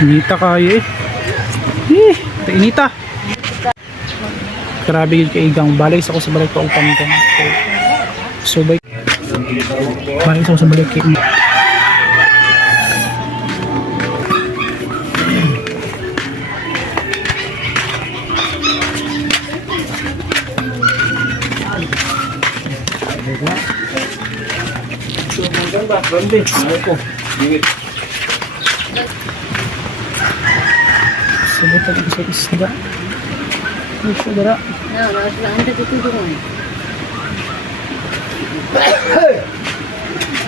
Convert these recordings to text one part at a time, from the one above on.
Inita kayo eh. Inita. Grabe yun kaigang. Balis ako sa balik pa upang ito. So balis ako sa balik kaigang. Sabot lagi sa isda. Isda.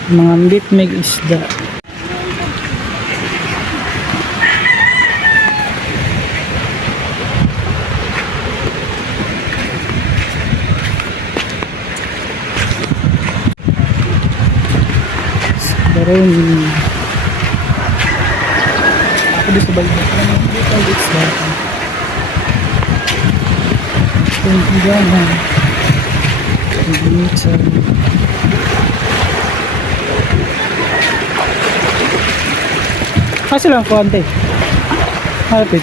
Mga ambit may isda. Daron ako di sa balik dito isda. Thank you guys. Kasi lang ko ante. Halapit.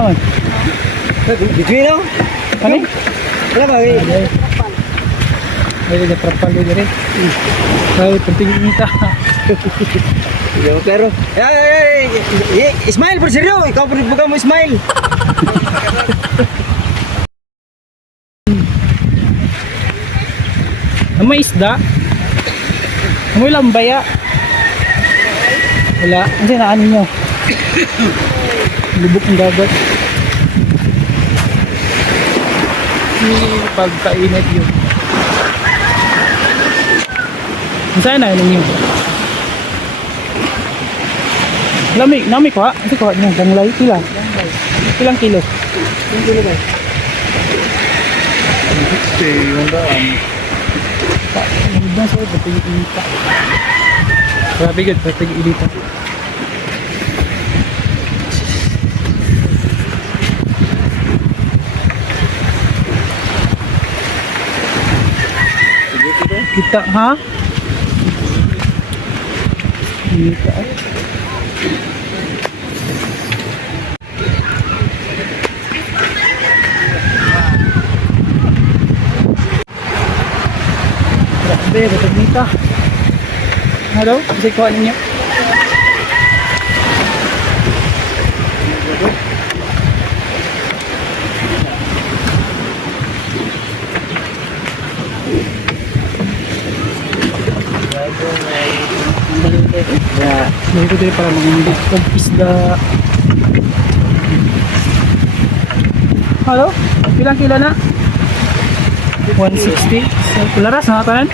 Oh. Between lang? Ano? Wala ba? Ay, natrapal mo rin. Ay, penting kita. Pero, Ismail, per seryo, ikaw po buka mo Ismail. May isda? May lambaya? Wala. Kasi naan nyo? Lubok ng dagat. Pagkainit yun. Saan na yun yun? Nami ko ha? Kasi ko ha? Ganglay? Pila? Ilang kilo? Ilang kilo ba? 60, yung daan. Magandang sa'yo, patigil inita. Grabe good, patigil inita. Kita, ha? Inita eh. Grabe, batag nita. Hello? Kasi kuha ninyo. Dahil ko din para mag-inggit kong isda. Hello? Ilang kilo na? 160. Kularas na katanan?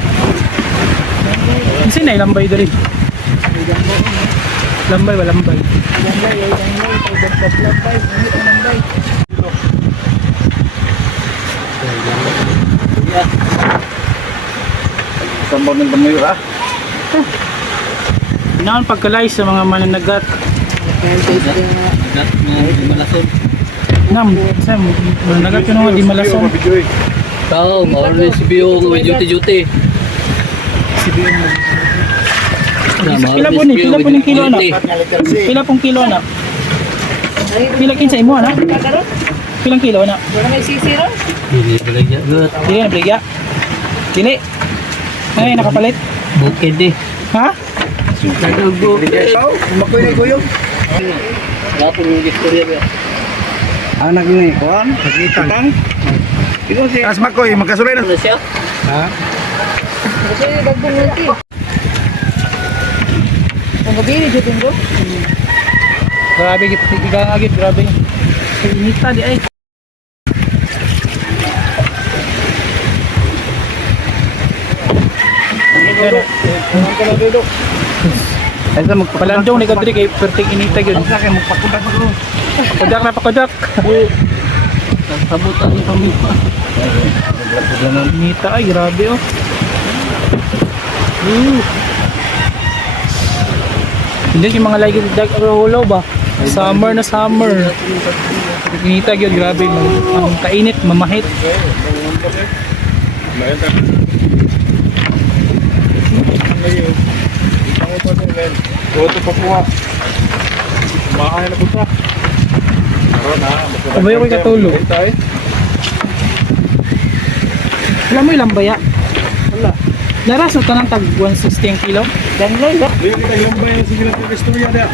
Kasi na ilambay doon rin. Lambay ba lambay? Sambal ng tamayo ha? Inaon pagkalay sa mga mananagat. Nam, Sam, mananagat ko naman di malason. Tao, maulay si Biyo, may duty-duty. Si Biyo mo. Pila po ni? Pila po ng kilo na? Pila pong kilo na? Pila kinsa imo na? Pilang kilo na? Hindi talaga gut. Dili na bligya? Dili? Ay, nakapalit? Bukid eh. Ha? Makoy na goyo. Lapon yung istorya ba? Anak ni, kuhan, nakita kang. As makoy, magkasulay na. Ano siya? Ha? Grabe, igangagit, grabe. Inita di ay. Ay sa Palandong ni kadri kay perting inita gyud. Sa kay magpakudak ako. Pakodak na pakodak. Sabutan yung pamilya. Inita ay grabe oh. Hindi yung mga lagi hulaw ba? Summer na summer. Inita gyud grabe ang kainit, mamahit. Boto pa po. Bahay na punta. Karon na. Kabay ako'y katulog. Alam mo ilang baya? Wala. Laras na tanang tag 160 ang kilo. Danlay ba? Hindi kita lambay sa sila ng istorya na.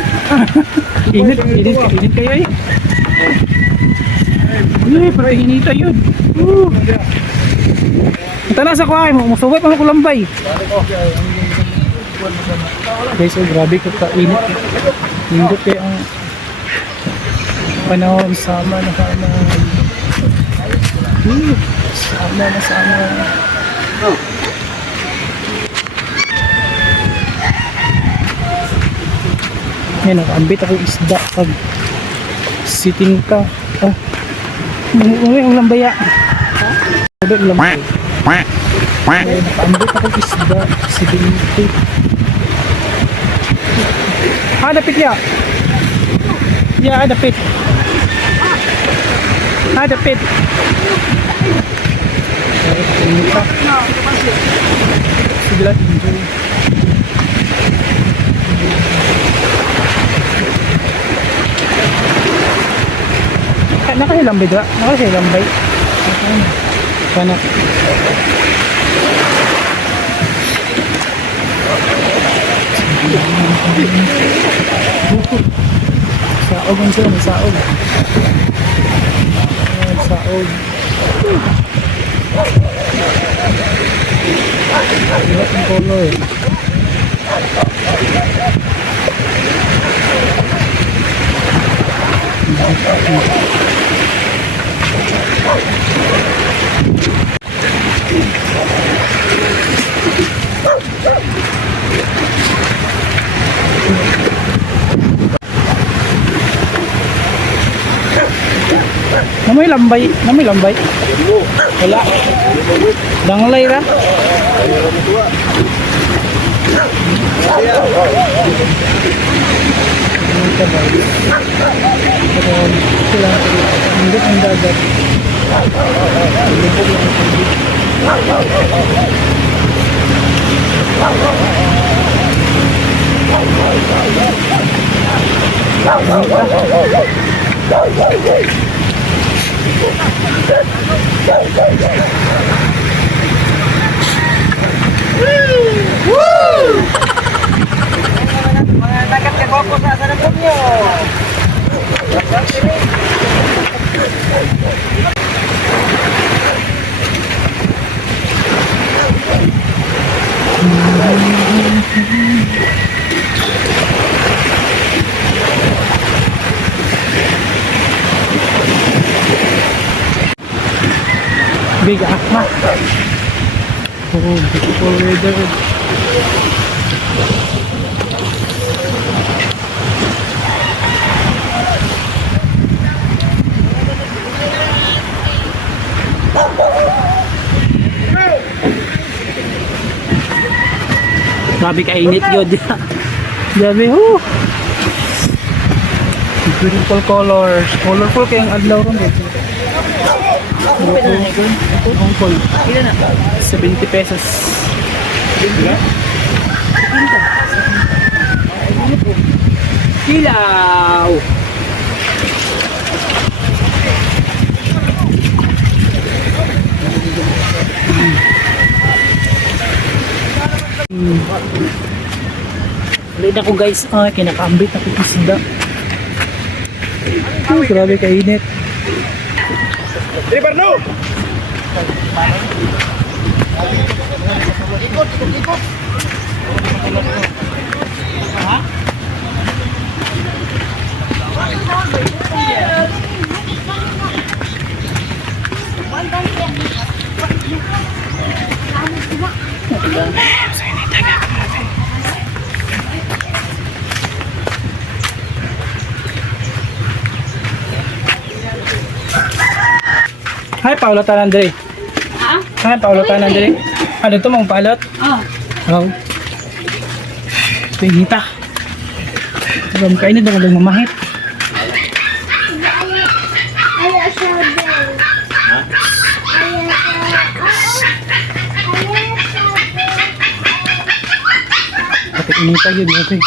Init kayo eh. Ay, pero hinita yun. Tana sa kuhay mo, masubay pa mo kulambay. Guys, oh, grabe ko ka-init. Indot kayo ang panahon, sama na sama. Sama na sama. Yan, nakaambit ako isda pag siting ka. Ah, umuwi ang lambaya. Sabi ang lambaya. Ay, nakaambit ako isda. Siting ka. Ah, dapit ya. Ya, dapit. Ah, dapit. Sige lang, enjoy. Nakahilambay ba? Nakahilambay. Sana. Saog ang sila, may saog. Ayan, saog. Ibat ang color. Namoy lambay, namoy lambay. Wala. Danglay ra. Sila hindi ang dagat. Mga dagat ka ko sa sarap nyo. Big akma. Oh, beautiful weather. Grabe ka-init yun. Grabe, oh. Beautiful colors. Colorful kayang adlaw ron eh. Ungkol. 70 pesos. Kilaw. Ulit ako guys, kinakambit ako isda. Oh, grabe kainit. Ribarno! Ikot. Ha? Hi, Paolo Tanandre. Ha? Hi, Paolo Tanandre. Ano ito mong palot? Oh. Oh. Pinita. Ito mo kainit ako ng mamahit. Kapit inita yun. Okay.